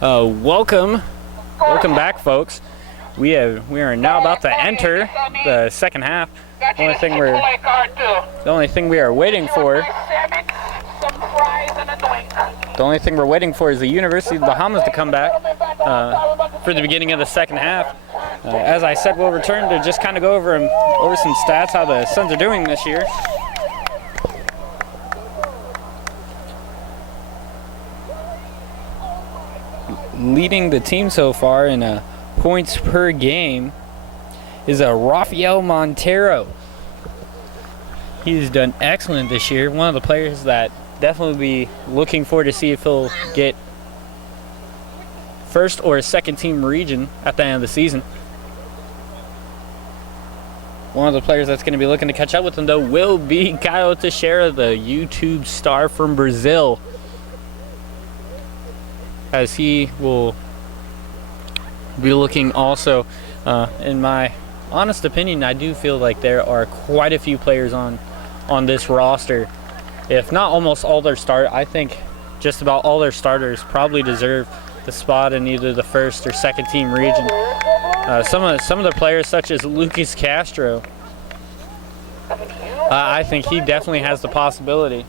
Welcome back, folks. We are now about to enter the second half. The only thing we are waiting for. The only thing we're waiting for is the University of the Bahamas to come back for the beginning of the second half. As I said, we'll return to just kind of go over some stats, how the Suns are doing this year. Leading the team so far in points per game is Rafael Montero. He's done excellent this year. One of the players that definitely be looking forward to see if he'll get first or second team region at the end of the season. One of the players that's going to be looking to catch up with him, though, will be Caio Teixeira, the YouTube star from Brazil, as he will be looking also. In my honest opinion, I do feel like there are quite a few players on this roster. If not almost all their I think just about all their starters probably deserve the spot in either the first or second team region. Some of the players, such as Lucas Castro, I think he definitely has the possibility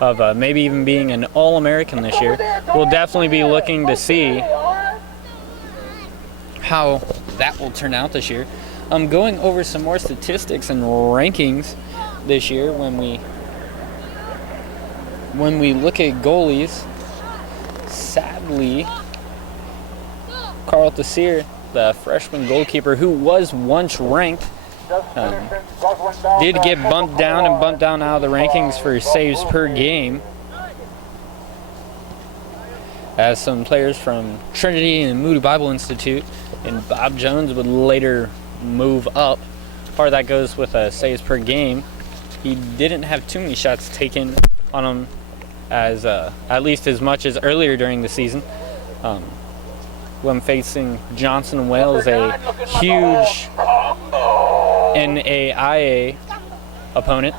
of maybe even being an All-American this year. We'll definitely be looking to see how that will turn out this year. I'm going over some more statistics and rankings this year when we look at goalies. Sadly, Carl Teixeira, the freshman goalkeeper who was once ranked, did get bumped down out of the rankings for saves per game, as some players from Trinity and Moody Bible Institute and Bob Jones would later move up. Part of that goes with saves per game. He didn't have too many shots taken on him, as at least as much as earlier during the season, when facing Johnson Wales, a huge NAIA opponent.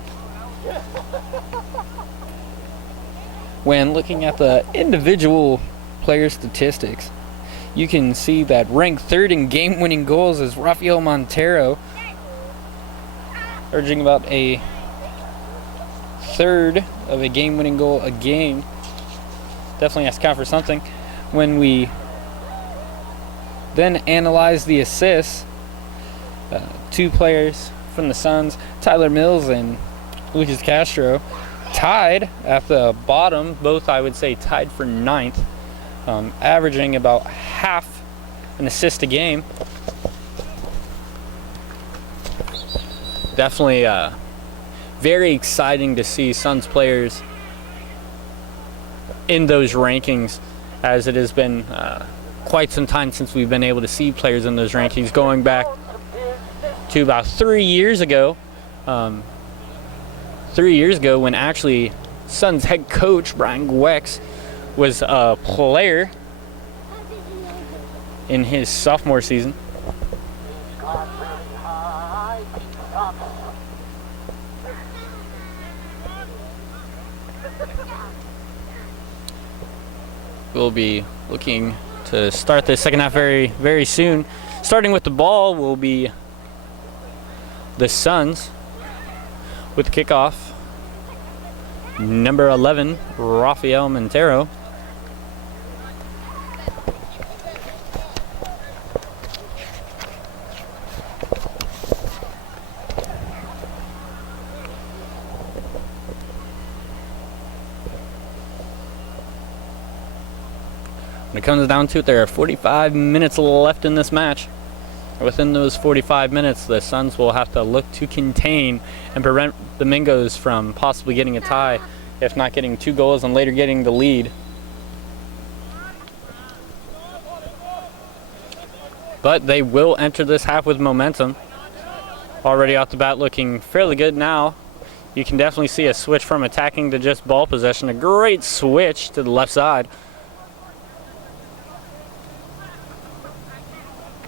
When looking at the individual player statistics, you can see that ranked third in game-winning goals is Rafael Montero, averaging about a third of a game-winning goal a game. Definitely has to count for something. When we then analyze the assists, two players from the Suns, Tyler Mills and Lucas Castro, tied at the bottom, both I would say tied for ninth, averaging about half an assist a game. Definitely very exciting to see Suns players in those rankings, as it has been quite some time since we've been able to see players in those rankings, going back to about 3 years ago. 3 years ago, when actually Suns head coach Brian Gwex was a player in his sophomore season. We'll be looking to start the second half very, very soon. Starting with the ball will be the Suns with kickoff. Number 11, Rafael Montero. When it comes down to it, there are 45 minutes left in this match. Within those 45 minutes, the Suns will have to look to contain and prevent the Mingos from possibly getting a tie, if not getting 2 goals and later getting the lead. But they will enter this half with momentum. Already off the bat looking fairly good now. You can definitely see a switch from attacking to just ball possession. A great switch to the left side.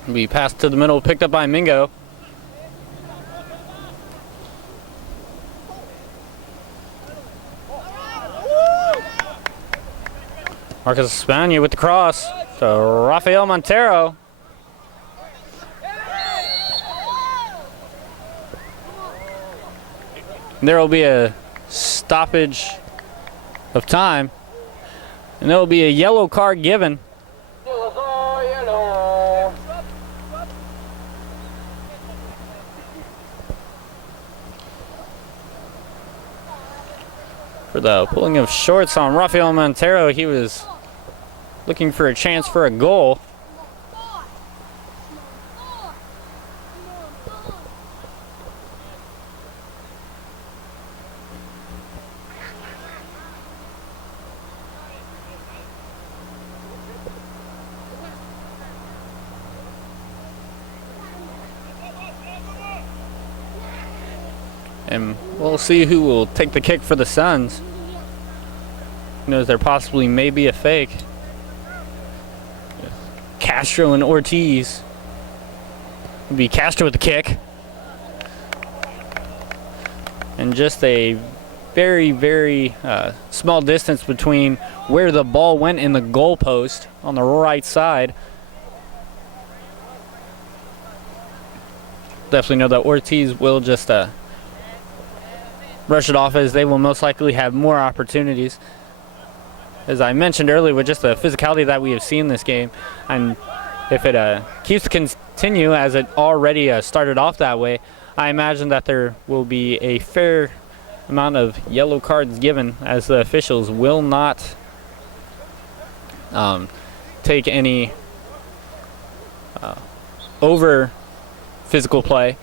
We passed to the middle, picked up by Mingo. Marcus Espana with the cross to Rafael Montero. There will be a stoppage of time, and there will be a yellow card given. For the pulling of shorts on Rafael Montero. He was looking for a chance for a goal. And we'll see who will take the kick for the Suns. Who knows, there possibly may be a fake. Castro and Ortiz. It'll be Castro with the kick. And just a very, very small distance between where the ball went in the goalpost on the right side. Definitely know that Ortiz will just rush it off, as they will most likely have more opportunities. As I mentioned earlier, with just the physicality that we have seen in this game, and if it keeps to continue as it already started off that way, I imagine that there will be a fair amount of yellow cards given, as the officials will not take any over physical play,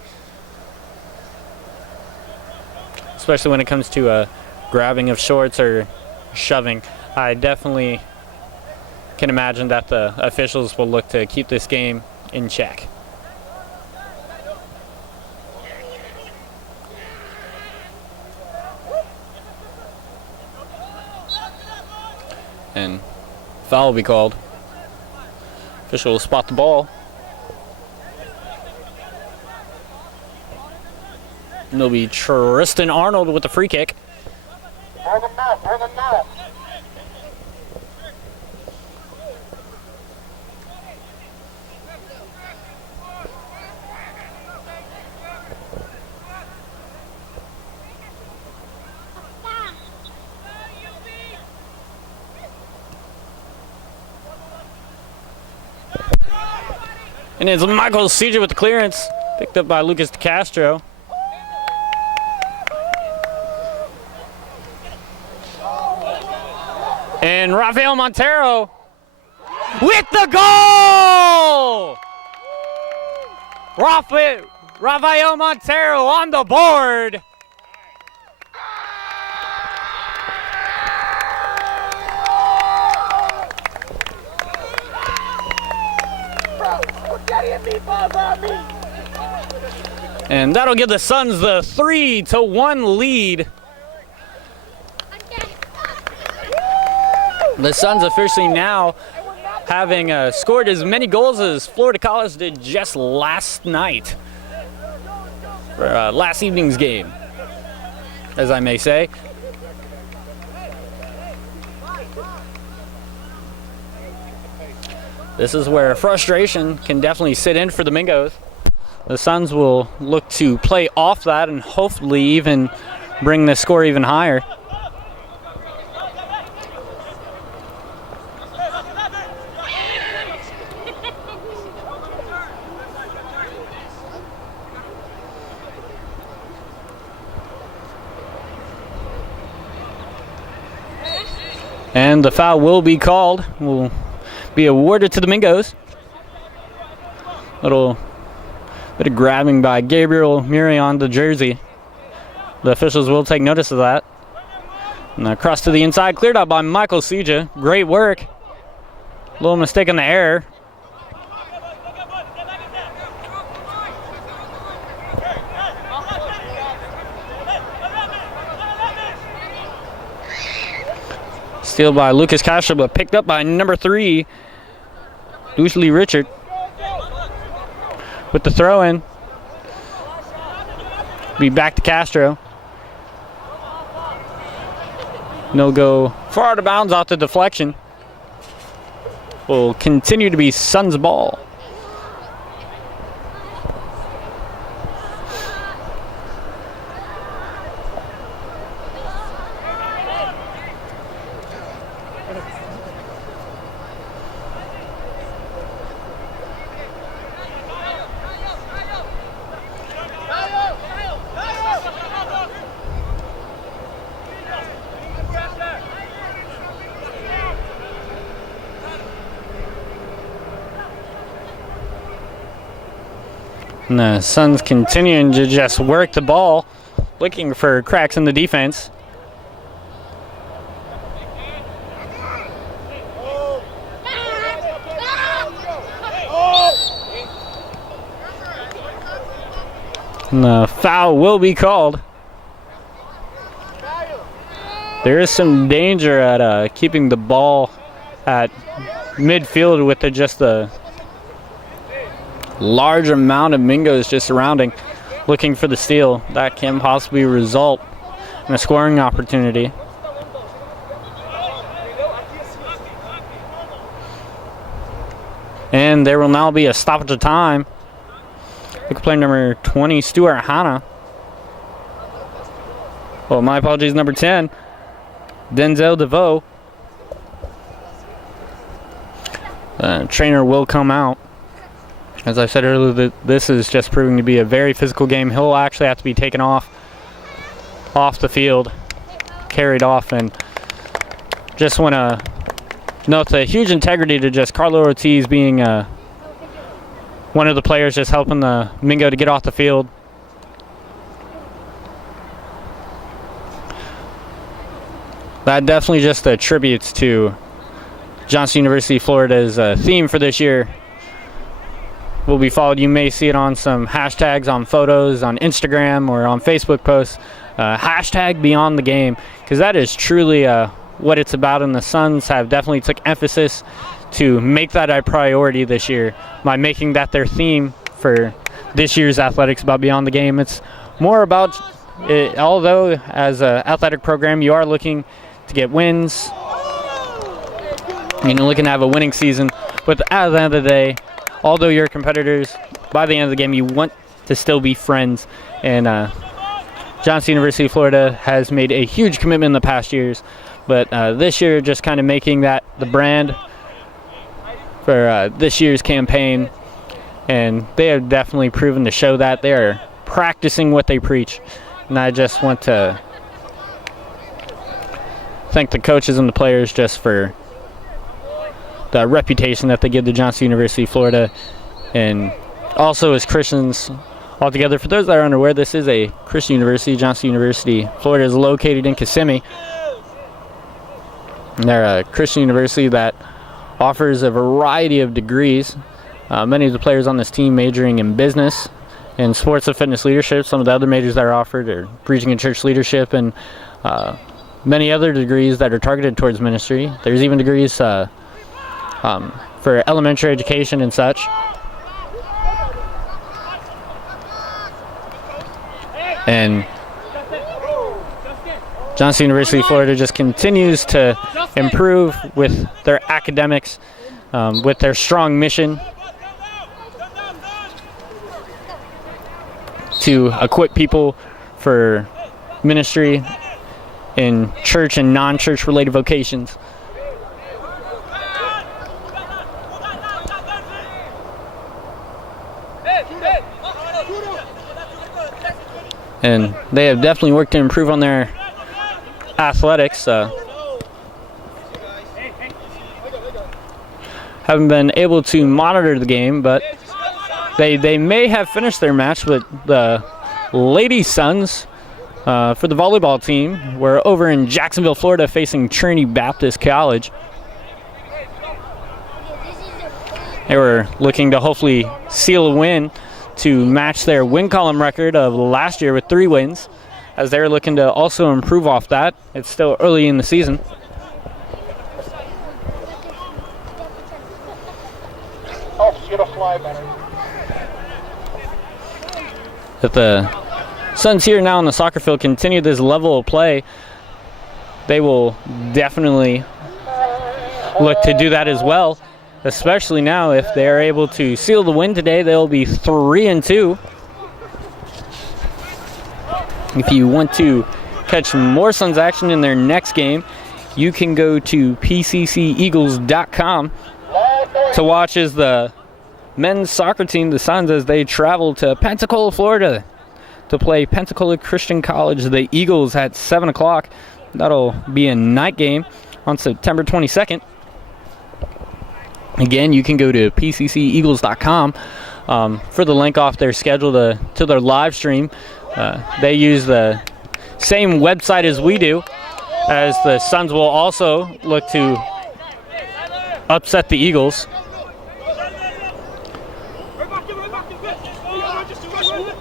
especially when it comes to grabbing of shorts or shoving. I definitely can imagine that the officials will look to keep this game in check. And foul will be called. Official will spot the ball. And it'll be Tristan Arnold with the free kick. And it's Michael Seja with the clearance, picked up by Lucas Castro. And Rafael Montero with the goal! Rafael Montero on the board. And that'll give the Suns the 3-1 lead. The Suns officially now having scored as many goals as Florida College did just last night, for last evening's game, as I may say. This is where frustration can definitely sit in for the Mingos. The Suns will look to play off that and hopefully even bring the score even higher. And the foul will be called. Will be awarded to the Mingos. Little bit of grabbing by Gabriel Muri on the jersey. The officials will take notice of that. And across to the inside, cleared out by Michael Seja. Great work. Little mistake on the error. Steal by Lucas Castro, but picked up by number 3, Dushley Richard. With the throw in. Be back to Castro. No go far out of bounds off the deflection. will continue to be Suns ball. And the Suns continuing to just work the ball, looking for cracks in the defense. And the foul will be called. There is some danger at keeping the ball at midfield with just the large amount of Mingos just surrounding, looking for the steal. That can possibly result in a scoring opportunity. And there will now be a stoppage of time. Look, player number 20, Stuart Hanna. Oh, my apologies, number 10, Denzel DeVoe. Trainer will come out. As I said earlier, this is just proving to be a very physical game. He'll actually have to be taken off the field, carried off, and just want to note the huge integrity to just Carlo Ortiz being one of the players just helping the Mingo to get off the field. That definitely just attributes to Johnson University, Florida's theme for this year. Will be followed. You may see it on some hashtags on photos on Instagram or on Facebook posts. Hashtag Beyond the Game, because that is truly what it's about, and the Suns have definitely took emphasis to make that a priority this year by making that their theme for this year's athletics about Beyond the Game. It's more about it, although as an athletic program you are looking to get wins and you're looking to have a winning season, but at the end of the day, although you're competitors, by the end of the game you want to still be friends. And Johnson University of Florida has made a huge commitment in the past years, but this year just kind of making that the brand for this year's campaign, and they have definitely proven to show that they are practicing what they preach. And I just want to thank the coaches and the players just for the reputation that they give to Johnson University, Florida, and also as Christians altogether. For those that are unaware, this is a Christian university. Johnson University, Florida is located in Kissimmee. And they're a Christian university that offers a variety of degrees. Many of the players on this team majoring in business and sports and fitness leadership. Some of the other majors that are offered are preaching and church leadership, and many other degrees that are targeted towards ministry. There's even degrees for elementary education and such. And Johnson University, Florida just continues to improve with their academics, with their strong mission to equip people for ministry in church and non-church related vocations. And they have definitely worked to improve on their athletics. Haven't been able to monitor the game, but they may have finished their match. But the Lady Suns for the volleyball team were over in Jacksonville, Florida, facing Trinity Baptist College. They were looking to hopefully seal a win to match their win column record of last year with 3 wins, as they're looking to also improve off that. It's still early in the season. If the Suns here now on the soccer field continue this level of play, they will definitely look to do that as well. especially now if they are able to seal the win today. They'll be 3-2. If you want to catch more Suns action in their next game, you can go to pcceagles.com to watch as the men's soccer team, the Suns, as they travel to Pensacola, Florida to play Pensacola Christian College, the Eagles, at 7 o'clock. That'll be a night game on September 22nd. Again, you can go to pcceagles.com for the link off their schedule to their live stream. They use the same website as we do, as the Suns will also look to upset the Eagles.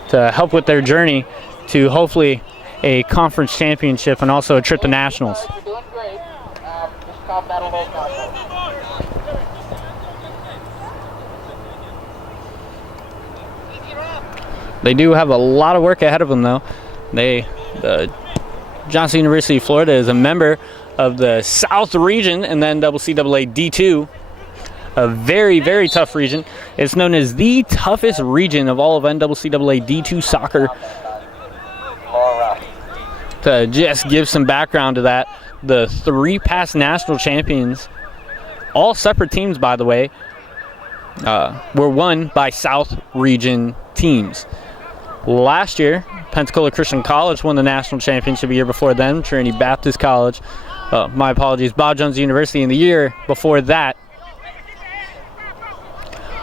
To help with their journey to hopefully a conference championship and also a trip to nationals. They do have a lot of work ahead of them, though. Johnson University of Florida is a member of the South region and then NCAA D2. A very, very tough region. It's known as the toughest region of all of NCAA D2 soccer. To just give some background to that, the 3 past national champions, all separate teams by the way, were won by South region teams. Last year, Pensacola Christian College won the national championship. A year before them, Trinity Baptist College. Bob Jones University. In the year before that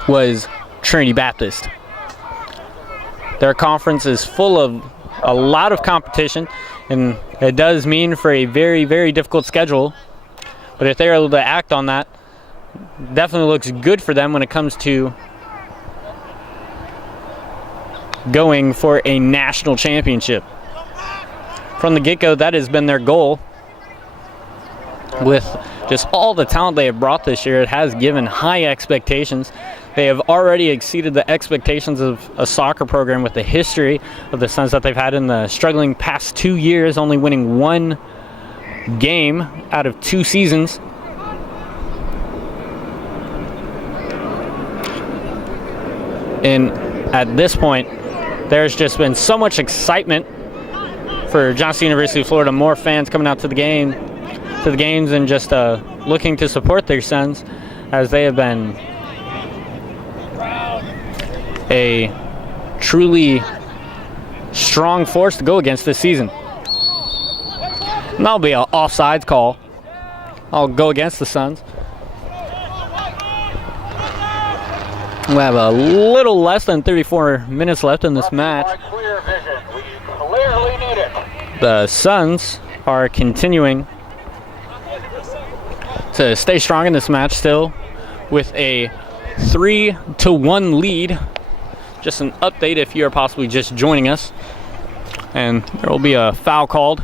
was Trinity Baptist. Their conference is full of a lot of competition, and it does mean for a very, very difficult schedule. But if they're able to act on that, definitely looks good for them when it comes to going for a national championship. From the get-go, that has been their goal. With just all the talent they have brought this year, it has given high expectations. They have already exceeded the expectations of a soccer program with the history of the Suns that they've had in the struggling past 2 years, only winning 1 game out of 2 seasons. And at this point, there's just been so much excitement for Johnson University of Florida. More fans coming out to the games, and just looking to support their Suns, as they have been a truly strong force to go against this season. And that'll be an offsides call. I'll go against the Suns. We have a little less than 34 minutes left in this match. The Suns are continuing to stay strong in this match still with a 3-1 lead. Just an update if you are possibly just joining us. And there will be a foul called.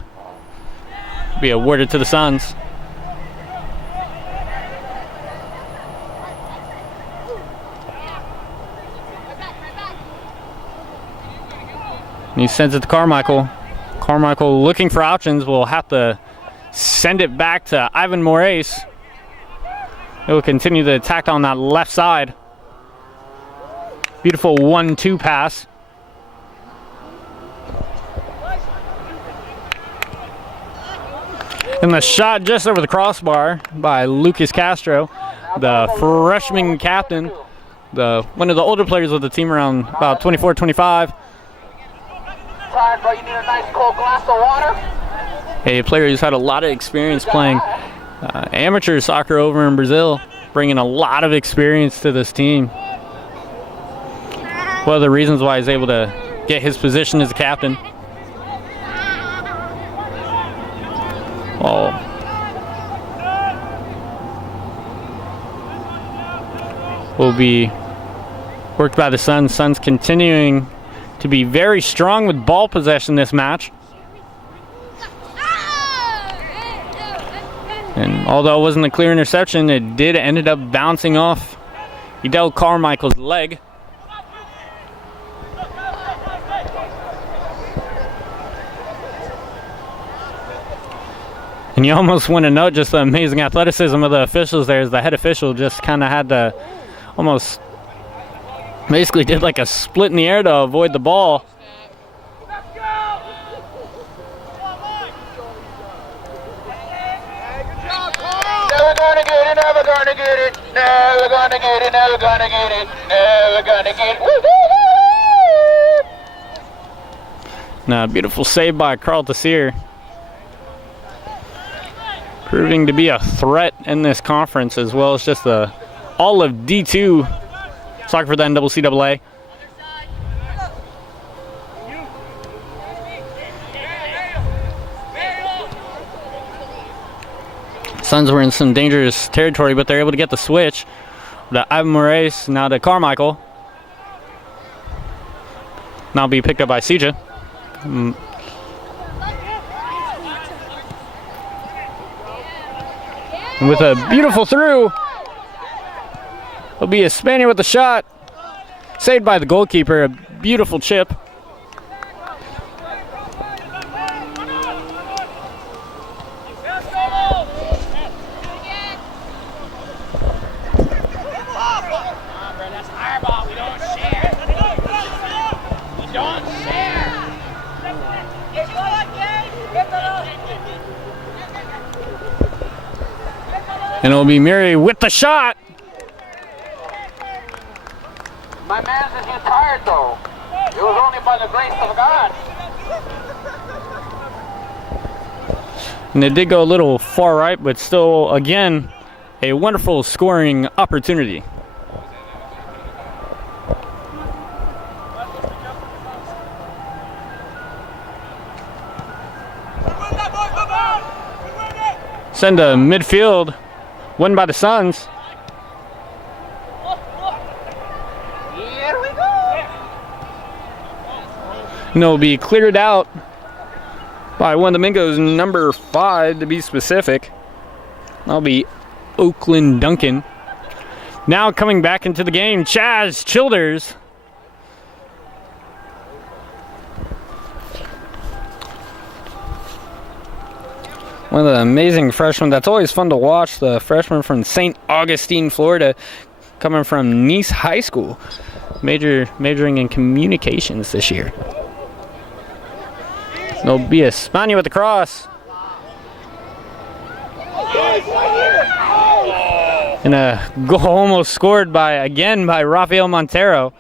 Be awarded to the Suns. And he sends it to Carmichael. Carmichael, looking for options, will have to send it back to Ivan Moraes. He will continue the attack on that left side. Beautiful 1-2 pass. And the shot just over the crossbar by Lucas Castro, the freshman captain, one of the older players of the team, around about 24, 25. Tired, bro. You need a nice cold glass of water? A player who's had a lot of experience playing amateur soccer over in Brazil, bringing a lot of experience to this team. One of the reasons why he's able to get his position as a captain. Oh. Will be worked by the Suns. Suns continuing to be very strong with ball possession this match. And although it wasn't a clear interception, it did ended up bouncing off Edel Carmichael's leg. And you almost want to note just the amazing athleticism of the officials there, as the head official just kind of had to almost basically did like a split in the air to avoid the ball. Never gonna get it, never gonna get it, never gonna get it, never gonna get it, never gonna get it. Now, beautiful save by Carl Tessier. Proving to be a threat in this conference, as well as just all of D2 soccer for the NCAA. Suns were in some dangerous territory, but they're able to get the switch. To Ivan Moraes, now to Carmichael. Now be picked up by Sija. With a beautiful through. It'll be a Spaniard with the shot. Saved by the goalkeeper. A beautiful chip. And it'll be Murray with the shot. My man says you're tired though. It was only by the grace of God. And it did go a little far right, but still, again, a wonderful scoring opportunity. Send to midfield. Won by the Suns. Here we go. And it'll be cleared out by one of the Mingos, number 5 to be specific. That'll be Oakland Duncan. Now coming back into the game, Chaz Childers. One of the amazing freshmen that's always fun to watch, the freshman from St. Augustine, Florida, coming from Nice High School, majoring in communications this year. There'll be a Spaniard with the cross. And a goal almost scored by Rafael Montero.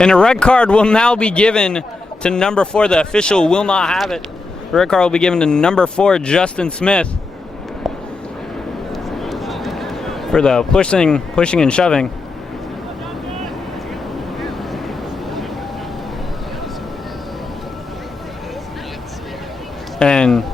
And a red card will now be given to number 4. The official will not have it. The red card will be given to number 4, Justin Smith, for the pushing and shoving. And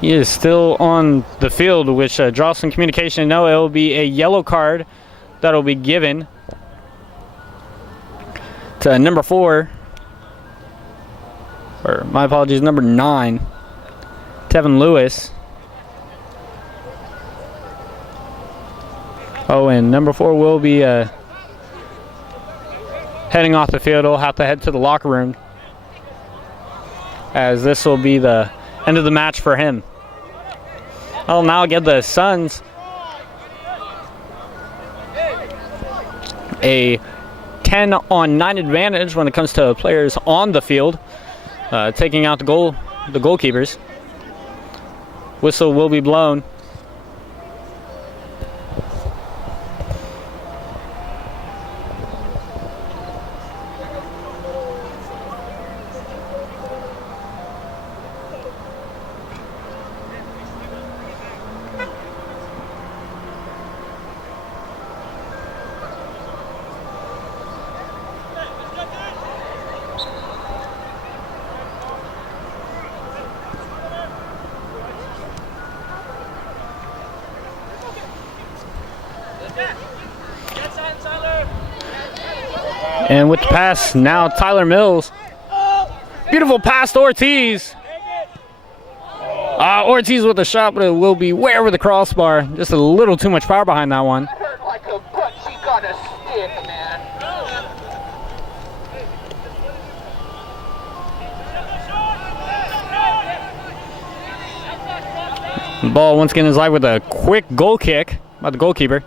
he is still on the field, which draws some communication. No, it will be a yellow card that will be given to number 4, or my apologies, number 9, Tevin Lewis. Oh, and number 4 will be heading off the field. He'll have to head to the locker room, as this will be the end of the match for him. I'll now give the Suns a 10-on-9 advantage when it comes to players on the field, taking out the goalkeepers. Whistle will be blown. And with the pass, now Tyler Mills. beautiful pass to Ortiz. Ortiz with a shot, but it will be way over the crossbar. Just a little too much power behind that one. That hurt like a butt cheek on a stick, man. The ball once again is live with a quick goal kick by the goalkeeper.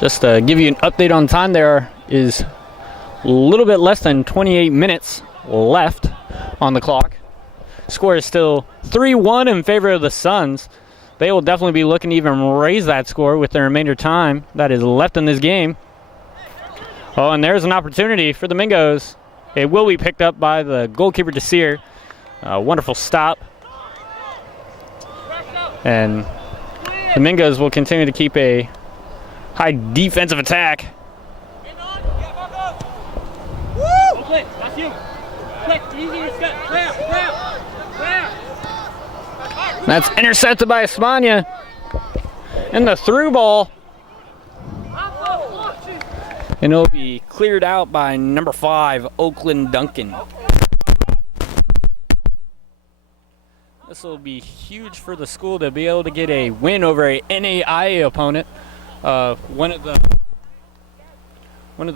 Just to give you an update on time, there is a little bit less than 28 minutes left on the clock. Score is still 3-1 in favor of the Suns. They will definitely be looking to even raise that score with the remainder time that is left in this game. Oh, and there's an opportunity for the Mingos. It will be picked up by the goalkeeper, Desir. Wonderful stop. And the Mingos will continue to keep a high defensive attack. That's intercepted by Espana. And the through ball. And it'll be cleared out by number 5, Oakland Duncan. This will be huge for the school to be able to get a win over a NAIA opponent. One of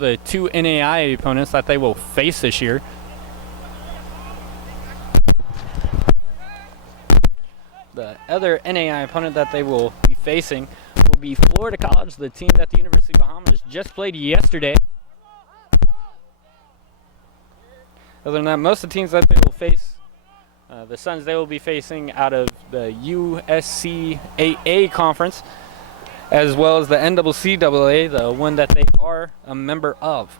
the 2 NAIA opponents that they will face this year. The other NAIA opponent that they will be facing will be Florida College, the team that the University of Bahamas just played yesterday. Other than that, most of the teams that they will face, the Suns, they will be facing out of the USCAA conference, as well as the NCCAA, the one that they are a member of.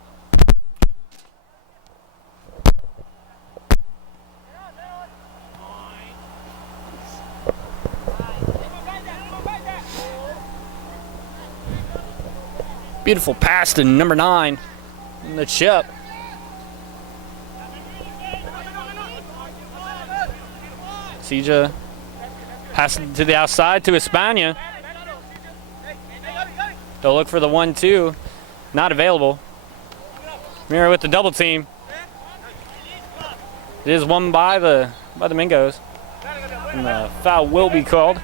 Beautiful pass to number 9 in the chip. Seja passes to the outside to Espana. They'll look for the 1-2. Not available. Mira with the double team. It is won by the Mingos. And the foul will be called.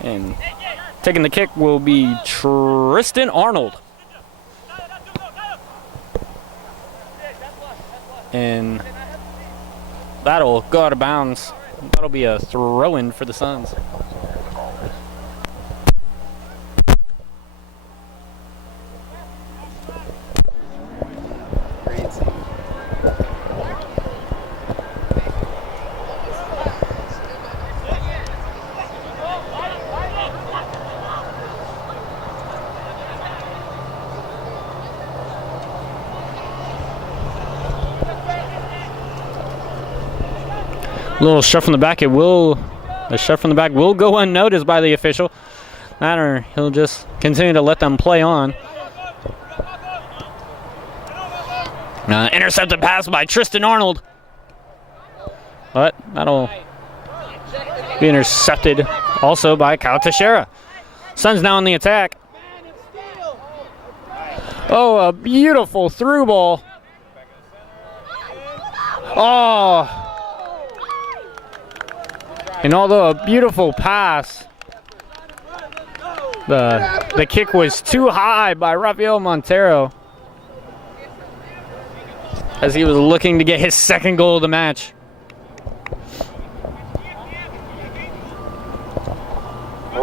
And taking the kick will be Tristan Arnold. And that'll go out of bounds. That'll be a throw-in for the Suns. Little shove from the back. The shove from the back will go unnoticed by the official. Matter, he'll just continue to let them play on. Intercepted pass by Tristan Arnold. But that'll be intercepted also by Kyle Teixeira. Suns now on the attack. Oh, a beautiful through ball. Oh. And although a beautiful pass, the kick was too high by Rafael Montero as he was looking to get his second goal of the match. I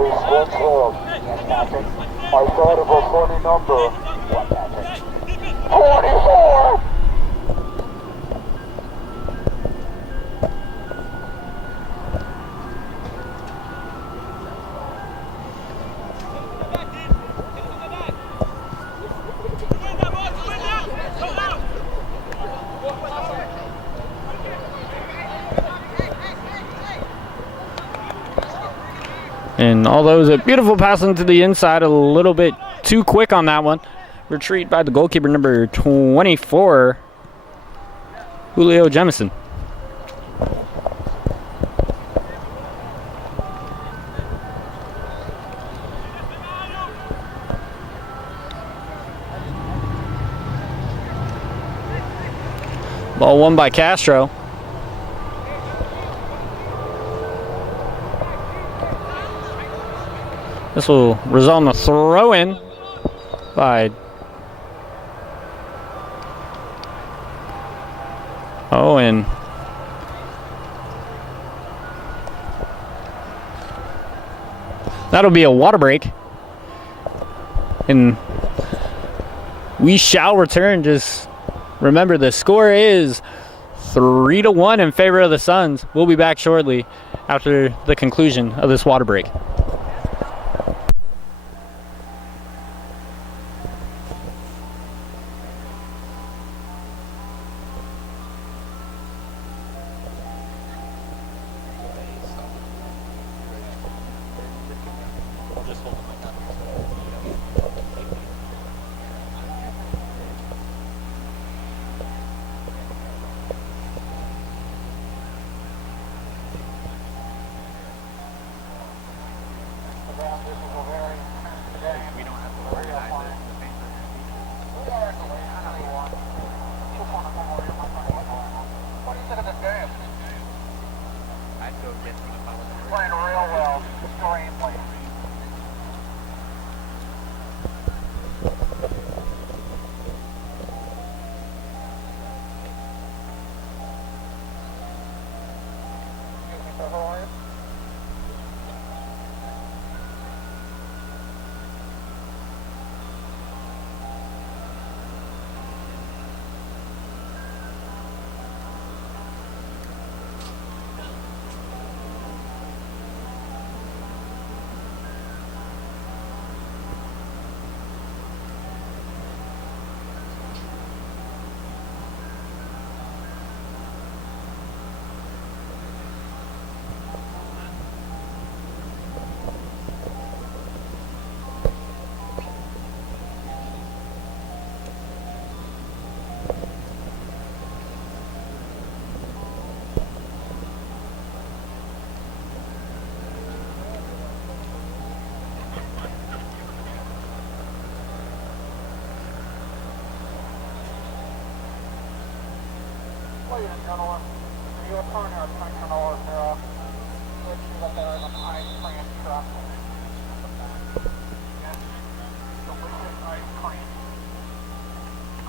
thought of a funny number. 44! And although it was a beautiful pass into the inside, a little bit too quick on that one. Retreat by the goalkeeper, number 24, Julio Jemison. Ball won by Castro. This will result in a throw-in by Owen. That'll be a water break. And we shall return. Just remember, the score is 3-1 in favor of the Suns. We'll be back shortly after the conclusion of this water break. Ladies and gentlemen, your partner, attention all of there. Make sure that there is an ice cream truck. Yes, delicious ice cream.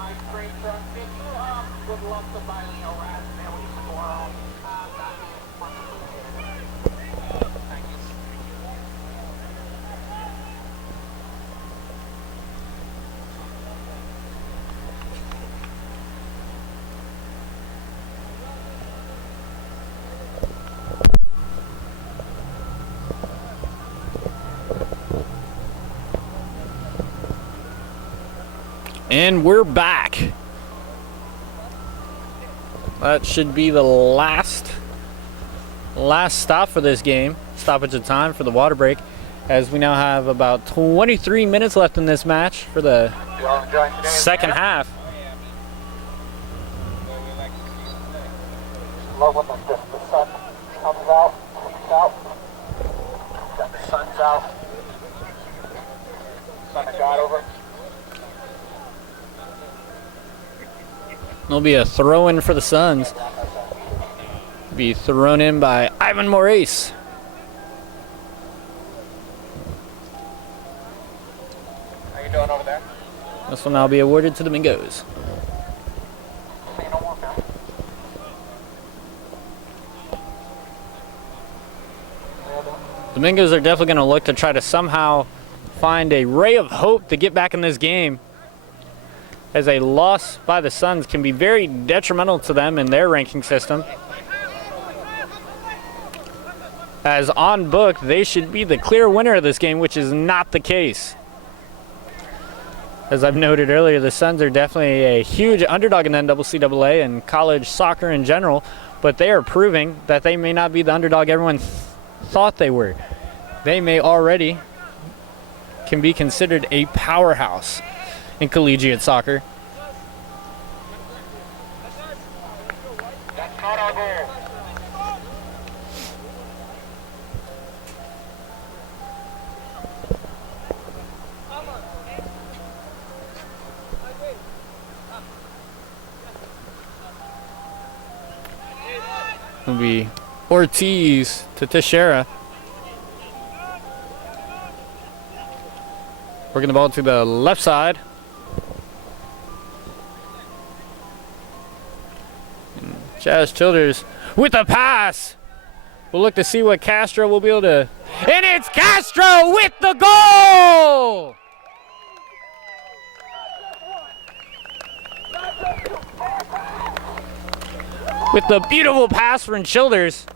Ice cream truck. If you would love to buy me a raspberry swirl, that'd be much appreciated. Thank you. And we're back. That should be the last stop for this game. Stoppage of time for the water break, as we now have about 23 minutes left in this match for the second half. Love when the sun comes out, peeks out. Got the sun's out. Sun of God over. There'll be a throw-in for the Suns. Be thrown in by Ivan Maurice. How you doing over there? This will now be awarded to the Mingos. See no more, man. The Mingos are definitely going to look to try to somehow find a ray of hope to get back in this game, as a loss by the Suns can be very detrimental to them in their ranking system. As on book, they should be the clear winner of this game, which is not the case. As I've noted earlier, the Suns are definitely a huge underdog in NCAA and college soccer in general, but they are proving that they may not be the underdog everyone thought they were. They may already can be considered a powerhouse in collegiate soccer. That's not our goal. It'll be Ortiz to Teixeira. Working the ball to the left side. And Chaz Childers with the pass. We'll look to see what Castro will be able to. And it's Castro with the goal! With the beautiful pass from Childers.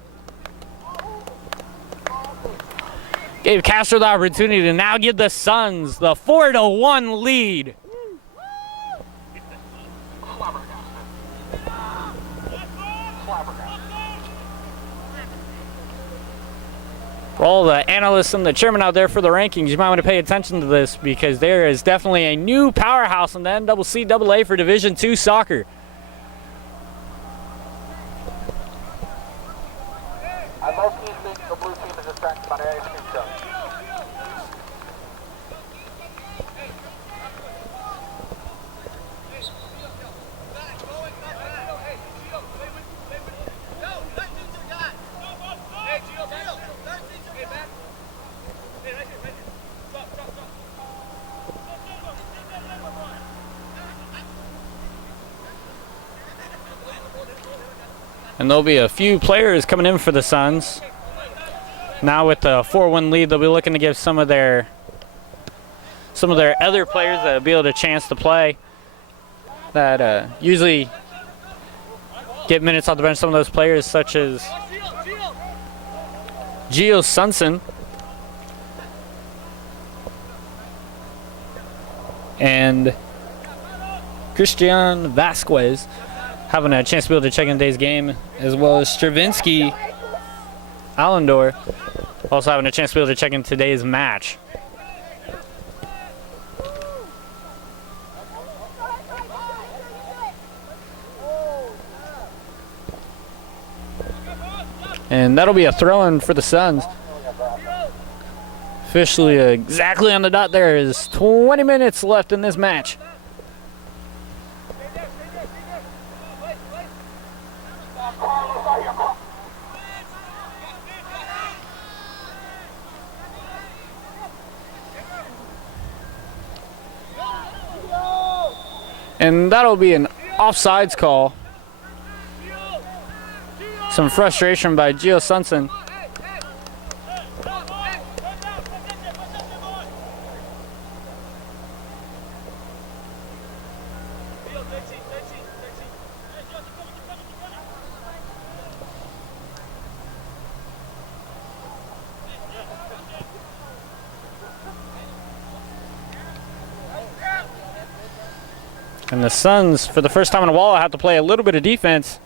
Gave Castro the opportunity to now give the Suns the 4-1 lead. For all the analysts and the chairman out there for the rankings, you might want to pay attention to this because there is definitely a new powerhouse in the NCAA for Division II soccer. I low-key think the blue team is distracted by the ice cream truck. And there'll be a few players coming in for the Suns. Now with the 4-1 lead, they'll be looking to give some of their other players that will be able to chance to play. That usually get minutes off the bench. Some of those players, such as Gio Sunson and Christian Vasquez, having a chance to be able to check in today's game, as well as Stravinsky Allendor also having a chance to be able to check in today's match. And that'll be a throw-in for the Suns. Officially exactly on the dot. There is 20 minutes left in this match. And that'll be an offsides call. Some frustration by Gio Sunson. And the Suns, for the first time in a while, have to play a little bit of defense.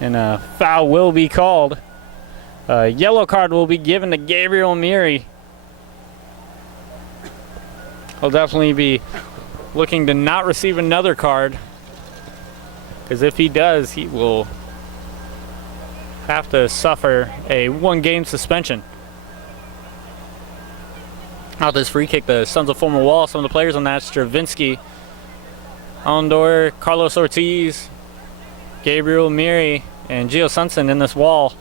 And a foul will be called. A yellow card will be given to Gabriel Miri. He'll definitely be looking to not receive another card, because if he does, he will have to suffer a 1-game suspension. Out this free kick, the Suns will form a wall. Some of the players on that: Stravinsky, Allendor, Carlos Ortiz, Gabriel Miri, and Gio Sunson in this wall.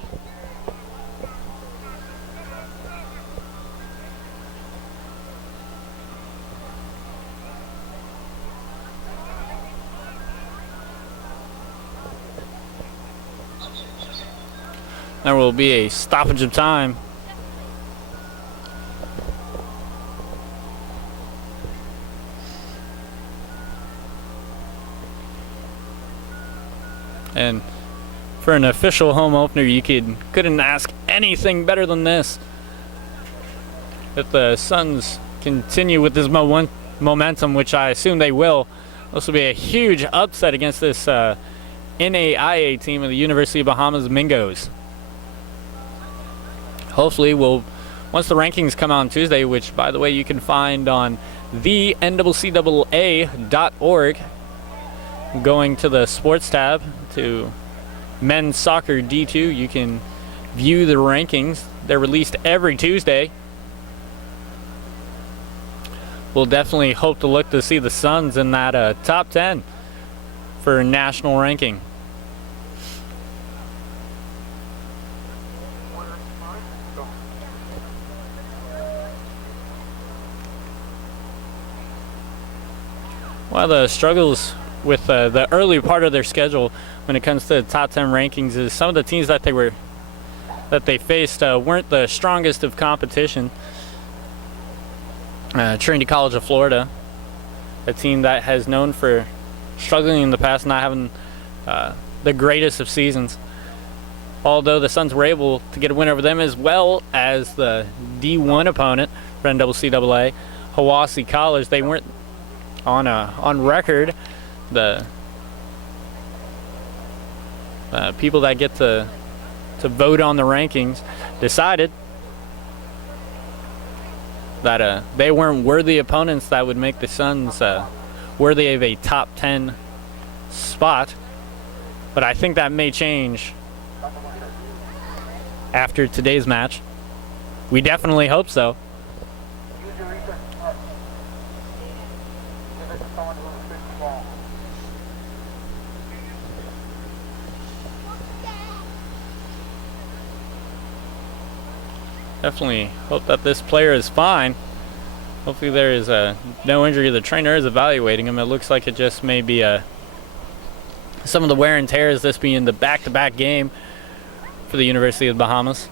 There will be a stoppage of time. And for an official home opener, you couldn't ask anything better than this. If the Suns continue with this momentum, which I assume they will, this will be a huge upset against this NAIA team of the University of Bahamas Mingos. Hopefully, once the rankings come out on Tuesday, which, by the way, you can find on the NCAA.org, going to the sports tab to men's soccer D2, you can view the rankings. They're released every Tuesday. We'll definitely hope to look to see the Suns in that top 10 for national ranking. One of the struggles with the early part of their schedule when it comes to the top 10 rankings is some of the teams that they faced weren't the strongest of competition. Trinity College of Florida, a team that has known for struggling in the past, not having the greatest of seasons. Although the Suns were able to get a win over them, as well as the D1 opponent for NCAA, Hiwassee College. They weren't on record. The people that get to vote on the rankings decided that they weren't worthy opponents that would make the Suns worthy of a top 10 spot. But I think that may change after today's match. We definitely hope so. Definitely hope that this player is fine. Hopefully there is no injury. The trainer is evaluating him. It looks like it just may be some of the wear and tear, as this being the back-to-back game for the University of the Bahamas.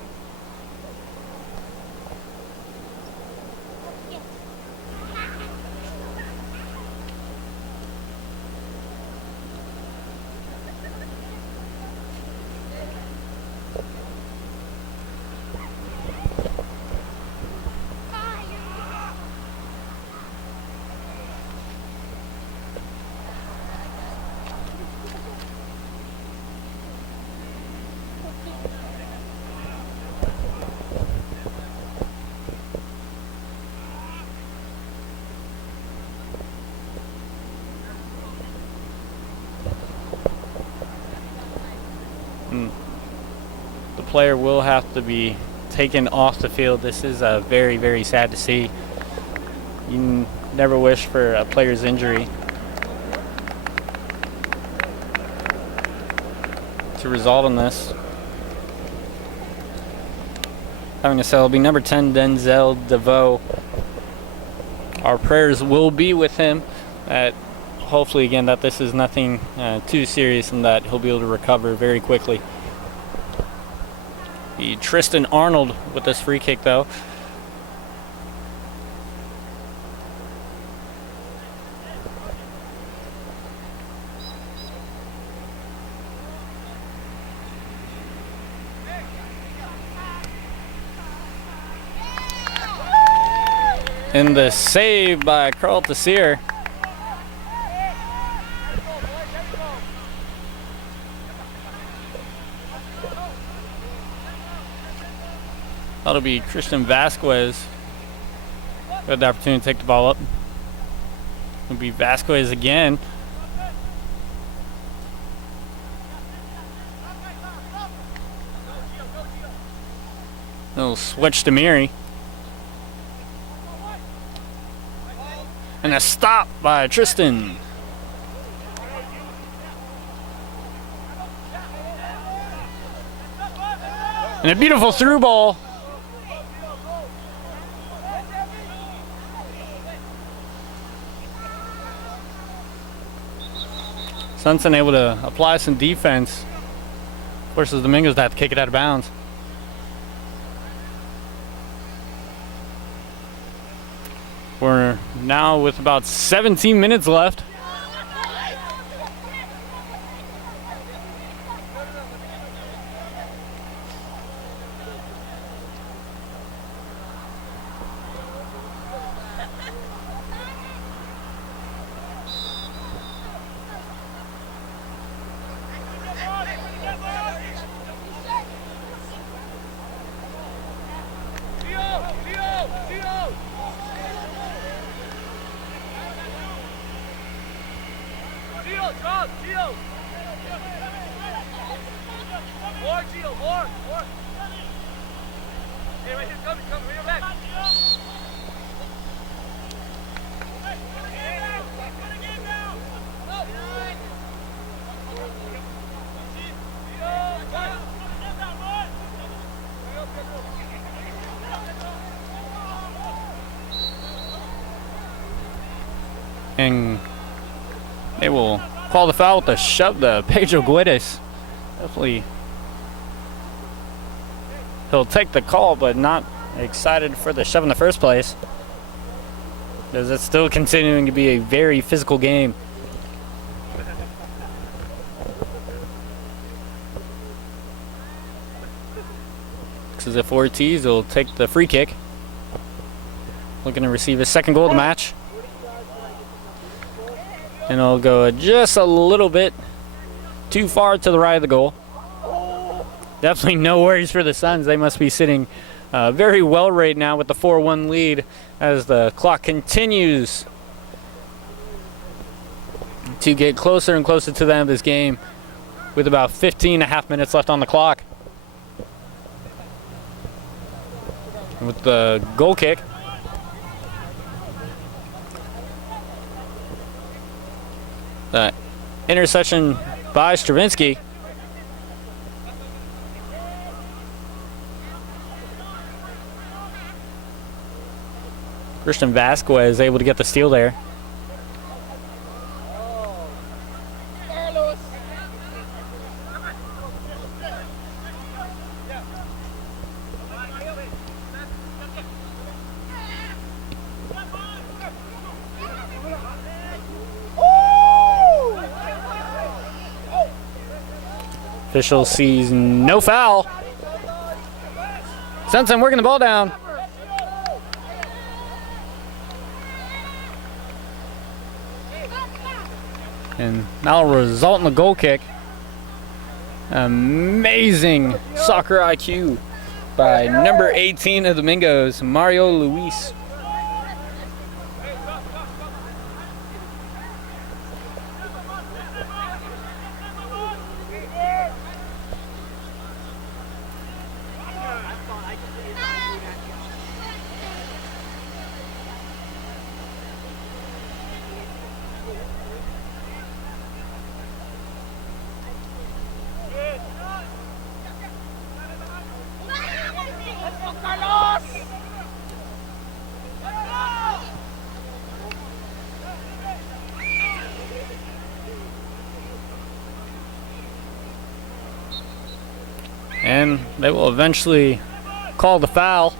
The player will have to be taken off the field. This is very, very sad to see. You never wish for a player's injury to result in this. Having to say, it'll be number 10, Denzel DeVoe. Our prayers will be with him. Hopefully, again, that this is nothing too serious and that he'll be able to recover very quickly. Tristan Arnold with this free kick, though. And the save by Carl Tessier. That'll be Christian Vasquez. Got the opportunity to take the ball up. It'll be Vasquez again. Little switch to Miri. And a stop by Tristan. And a beautiful through ball. Sunson able to apply some defense. Forces Domingos to have to kick it out of bounds. We're now with about 17 minutes left. And They will call the foul with a shove to Pedro Guedes. Definitely. He'll take the call, but not excited for the shove in the first place, because it's still continuing to be a very physical game. Looks as if Ortiz will take the free kick. Looking to receive his second goal of the match. And it'll go just a little bit too far to the right of the goal. Definitely no worries for the Suns. They must be sitting very well right now with the 4-1 lead as the clock continues to get closer and closer to the end of this game with about 15.5 minutes left on the clock. With the goal kick. The interception by Stravinsky. Christian Vasquez able to get the steal there. Official sees no foul. Sensen working the ball down. And that'll result in the goal kick. Amazing soccer IQ by number 18 of the Mingos, Mario Luis. And they will eventually call the foul.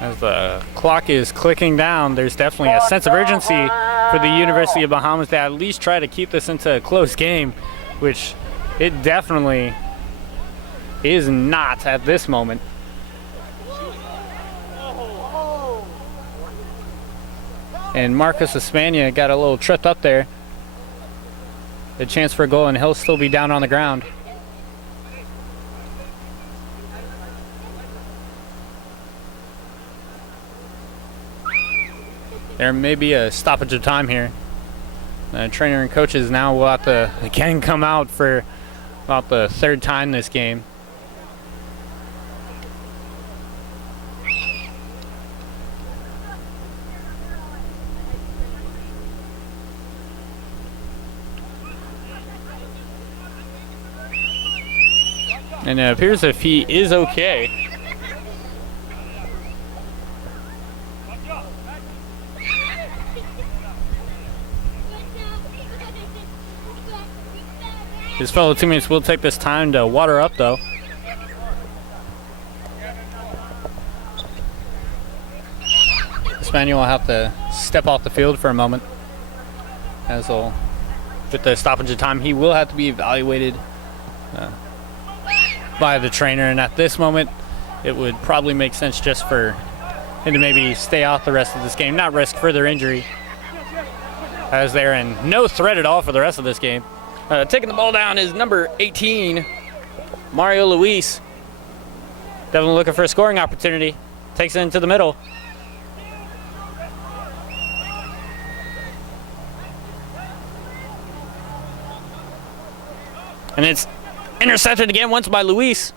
As the clock is clicking down, there's definitely a sense of urgency for the University of Bahamas to at least try to keep this into a close game, which it definitely is not at this moment. And Marcus Espana got a little tripped up there. A chance for a goal, and he'll still be down on the ground. There may be a stoppage of time here. Trainer and coaches now will have to again come out for about the third time this game. And it appears if he is okay. His fellow teammates will take this time to water up, though. Espana will have to step off the field for a moment. As he'll, with the stoppage of time, he will have to be evaluated by the trainer, and at this moment it would probably make sense just for him to maybe stay out the rest of this game, not risk further injury, as they're in no threat at all for the rest of this game. Taking the ball down is number 18, Mario Luis. Definitely looking for a scoring opportunity. Takes it into the middle. And it's intercepted again once by Luis.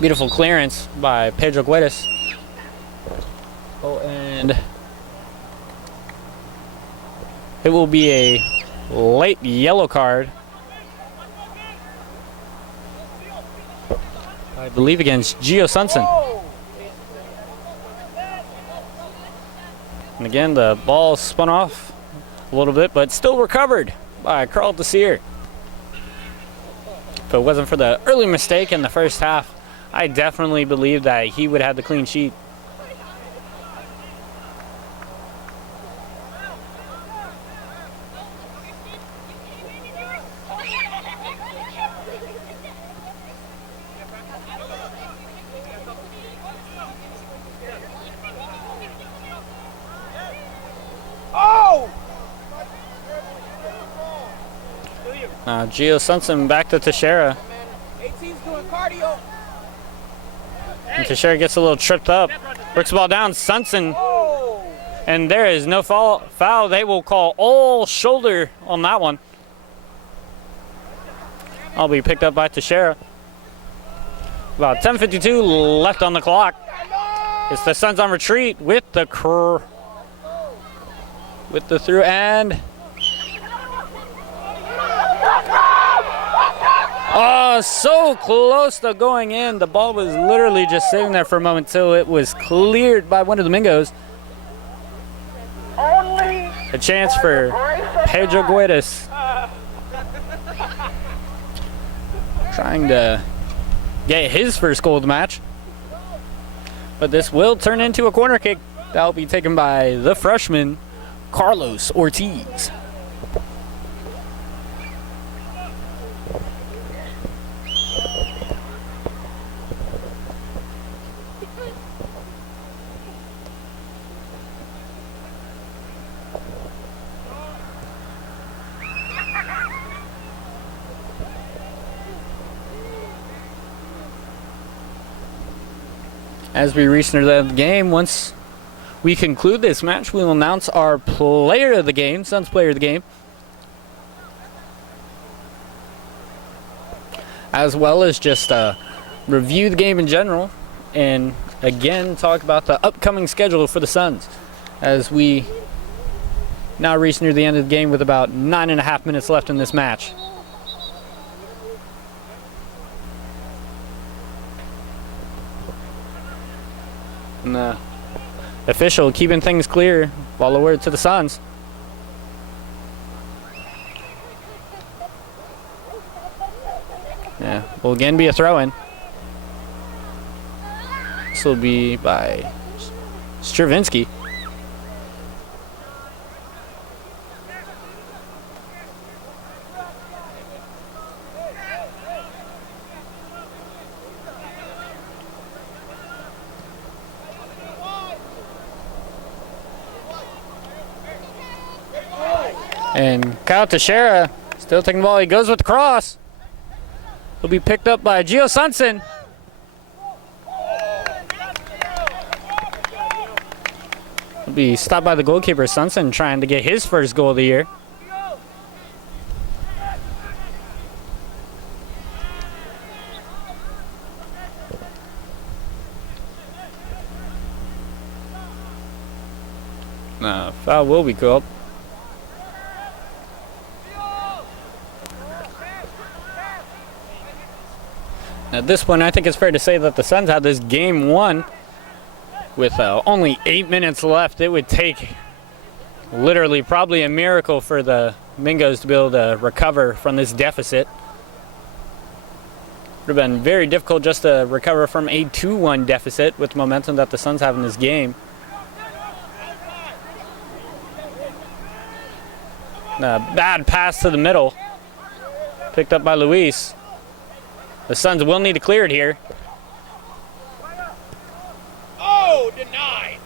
Beautiful clearance by Pedro Guedes. Oh, and it will be a late yellow card I believe against Gio Sunson. And again, the ball spun off a little bit, but still recovered by Carl Desir. If it wasn't for the early mistake in the first half, I definitely believe that he would have the clean sheet. Gio Sunson back to Teixeira. And Teixeira gets a little tripped up. Works the ball down. Sunson. And there is no foul. They will call all shoulder on that one. I'll be picked up by Teixeira. About 10:52 left on the clock. It's the Suns on retreat with the through and. Oh, so close to going in. The ball was literally just sitting there for a moment till it was cleared by one of the Mingos. A chance for Pedro Guedes. Trying to get his first goal of the match. But this will turn into a corner kick. That will be taken by the freshman, Carlos Ortiz. As we reach near the end of the game, once we conclude this match, we will announce our player of the game, Suns player of the game, as well as just review the game in general, and again talk about the upcoming schedule for the Suns, as we now reach near the end of the game with about 9.5 minutes left in this match. And the official keeping things clear. Ball awarded to the Suns. Yeah, will again be a throw-in. This will be by Stravinsky. And Kyle Teixeira still taking the ball. He goes with the cross. He'll be picked up by Gio Sunson. He'll be stopped by the goalkeeper, Sunson, trying to get his first goal of the year. Foul will be called. At this point, I think it's fair to say that the Suns had this game won with only 8 minutes left. It would take literally probably a miracle for the Mingos to be able to recover from this deficit. Would have been very difficult just to recover from a 2-1 deficit with the momentum that the Suns have in this game. Bad pass to the middle. Picked up by Luis. The Suns will need to clear it here. Oh, denied.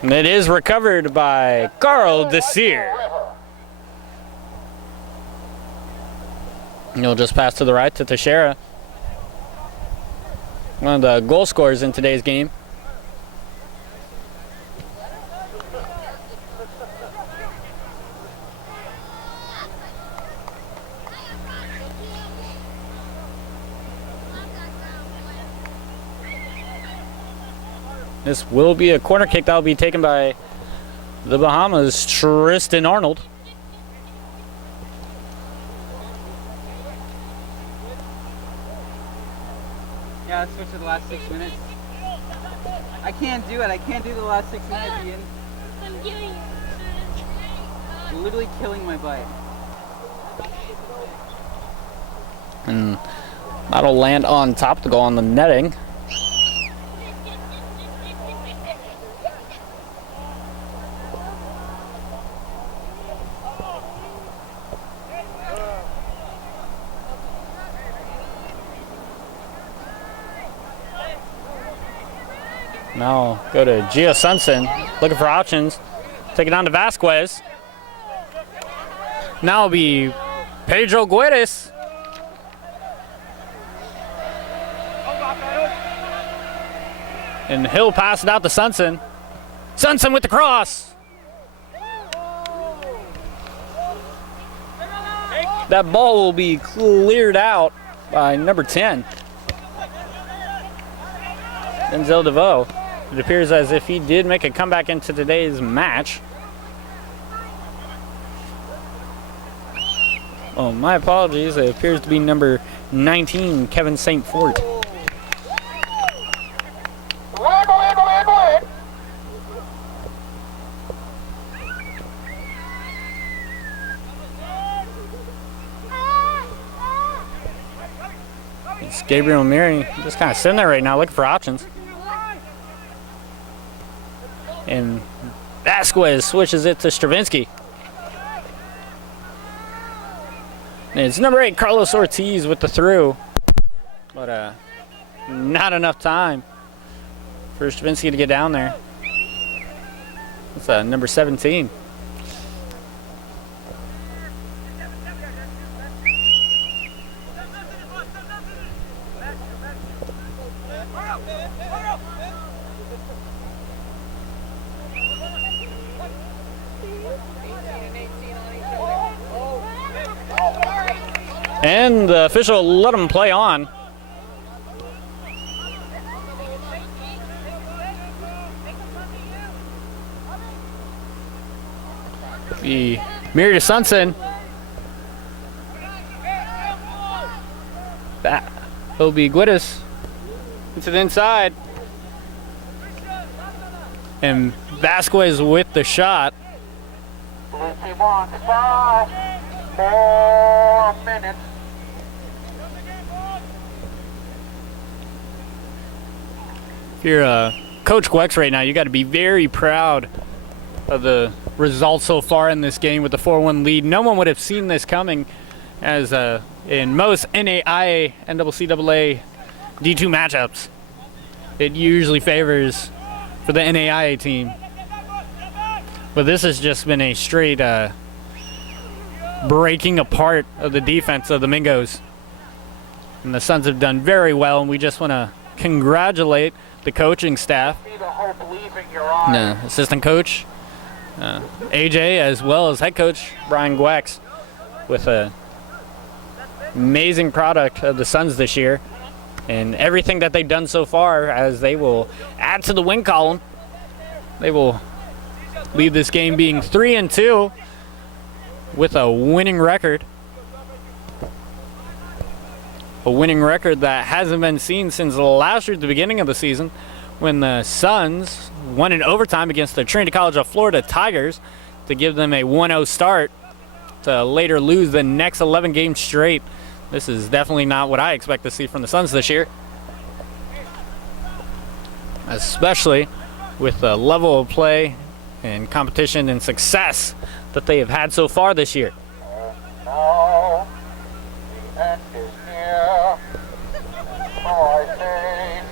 And it is recovered by Carl Desir. And he'll just pass to the right to Teixeira. One of the goal scorers in today's game. This will be a corner kick that will be taken by the Bahamas, Tristan Arnold. gotta switch to the last 6 minutes. I can't do it. I can't do the last 6 minutes, Ian. I'm doing it. Literally killing my bike. And that'll land on top to go on the netting. Now go to Gio Sunson, looking for options. Take it down to Vasquez. Now it'll be Pedro Guedes. And he'll pass it out to Sunson. Sunson with the cross. That ball will be cleared out by number 10, Denzel DeVoe. It appears as if he did make a comeback into today's match. Oh, my apologies. It appears to be number 19, Kevin St. Fort. It's Gabriel Mary just kind of sitting there right now looking for options. And Vasquez switches it to Stravinsky. And it's number 8, Carlos Ortiz with the through. But not enough time for Stravinsky to get down there. That's number 17. And the official let him play on. The mirror to Sunson. That will be Guedes into the inside. And Vasquez with the shot. Lucy wants 5 more minutes. If you're Coach Gwex right now, you got to be very proud of the results so far in this game with the 4-1 lead. No one would have seen this coming, as in most NAIA, NCAA D2 matchups, it usually favors for the NAIA team. But this has just been a straight breaking apart of the defense of the Mingos. And the Suns have done very well, and we just want to congratulate the coaching staff, assistant coach AJ, as well as head coach Brian Gwex, with an amazing product of the Suns this year and everything that they've done so far, as they will add to the win column. They will leave this game being 3-2 with a winning record. A winning record that hasn't been seen since last year at the beginning of the season, when the Suns won in overtime against the Trinity College of Florida Tigers to give them a 1-0 start, to later lose the next 11 games straight. This is definitely not what I expect to see from the Suns this year, especially with the level of play and competition and success that they have had so far this year. Now, the end is near. So I say,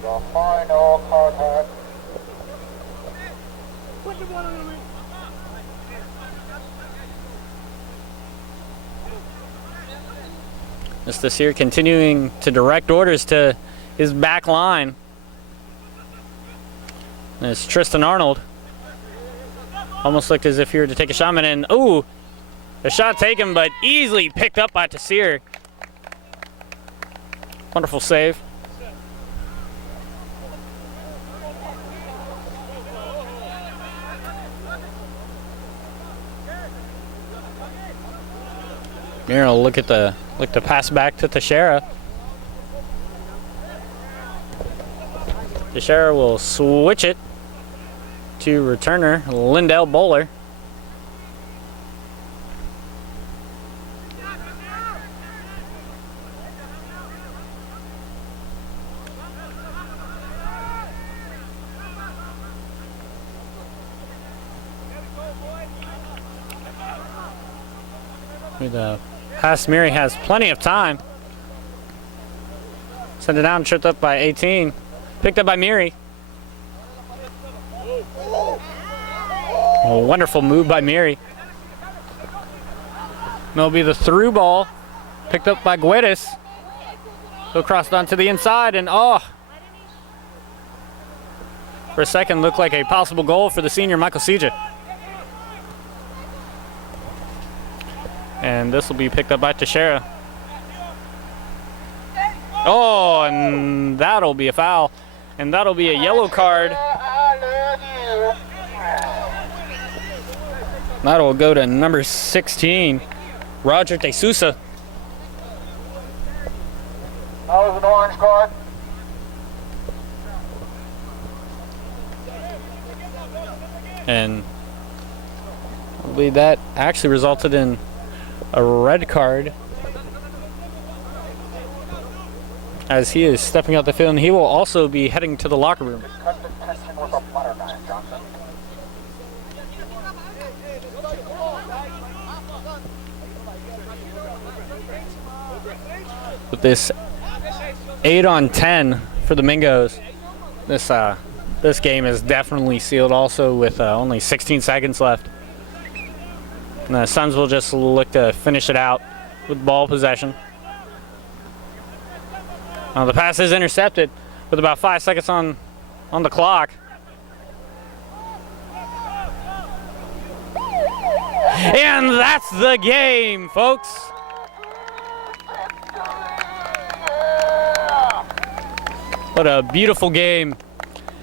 the final contact. This here continuing to direct orders to his back line. And it's Tristan Arnold. Almost looked as if he were to take a shot, and ooh, the shot taken, but easily picked up by Tassir. Wonderful save. Miro look to pass back to Teixeira. Teixeira will switch it to returner Lindell Bowler. The pass Miri has plenty of time. Send it down, tripped up by 18. Picked up by Miri. A wonderful move by Miri. It'll be the through ball. Picked up by Guedes. He'll cross it onto the inside and for a second looked like a possible goal for the senior Michael Seja. And this will be picked up by Teixeira. Oh, and that'll be a foul. And that'll be a yellow card. That'll go to number 16, Roger De Sousa. That was an orange card. And I believe that actually resulted in a red card, as he is stepping out the field, and he will also be heading to the locker room. Cut the tension with a butter knife, Johnson. With this 8-on-10 for the Mingos, this game is definitely sealed. Also, with only 16 seconds left. And the Suns will just look to finish it out with ball possession. The pass is intercepted with about 5 seconds on the clock. And that's the game, folks. What a beautiful game,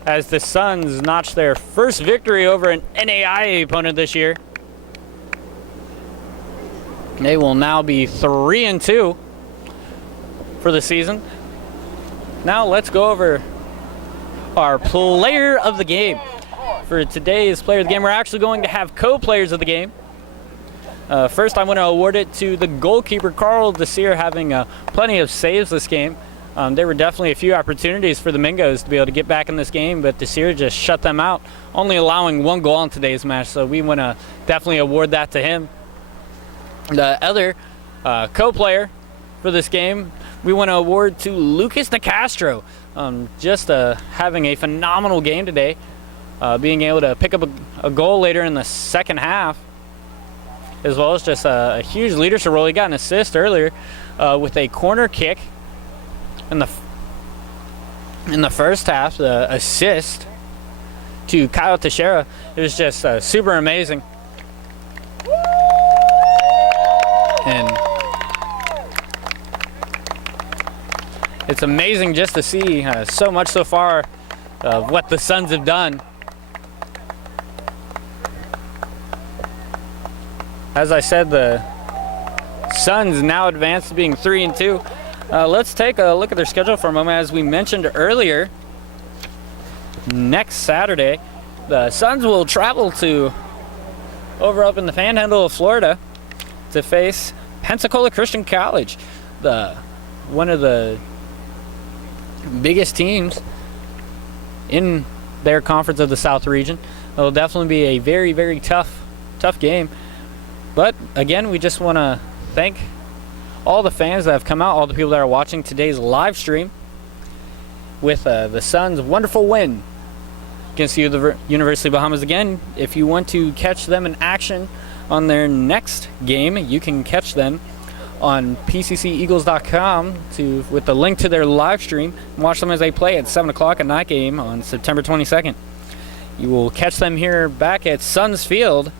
as the Suns notch their first victory over an NAIA opponent this year. They will now be 3-2 for the season. Now let's go over our player of the game. For today's player of the game, we're actually going to have co-players of the game. First, I'm going to award it to the goalkeeper, Carl Desir, having plenty of saves this game. There were definitely a few opportunities for the Mingos to be able to get back in this game, but Desir just shut them out, only allowing 1 goal in today's match, so we want to definitely award that to him. The other co-player for this game, we want to award to Lucas Nicastro. Just having a phenomenal game today, being able to pick up a goal later in the second half, as well as just a huge leadership role. He got an assist earlier with a corner kick in the first half. The assist to Kyle Teixeira, it was just super amazing. And it's amazing just to see so much so far of what the Suns have done. As I said, the Suns now advance to being 3-2. Let's take a look at their schedule for a moment. As we mentioned earlier, next Saturday, the Suns will travel to over up in the Panhandle of Florida to face Pensacola Christian College, one of the biggest teams in their conference of the South region. It'll definitely be a very, very tough game. But again, we just want to thank all the fans that have come out, all the people that are watching today's live stream with the Suns' wonderful win against the University of Bahamas. Again, if you want to catch them in action on their next game, you can catch them on pcceagles.com with the link to their live stream and watch them as they play at 7 o'clock at night game on September 22nd. You will catch them here back at Suns Field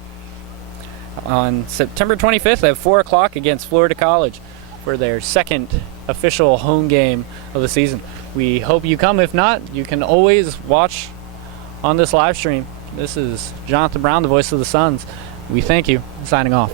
on September 25th at 4 o'clock against Florida College for their second official home game of the season. We hope you come. If not, you can always watch on this live stream. This is Jonathan Brown, the voice of the Suns. We thank you. Signing off.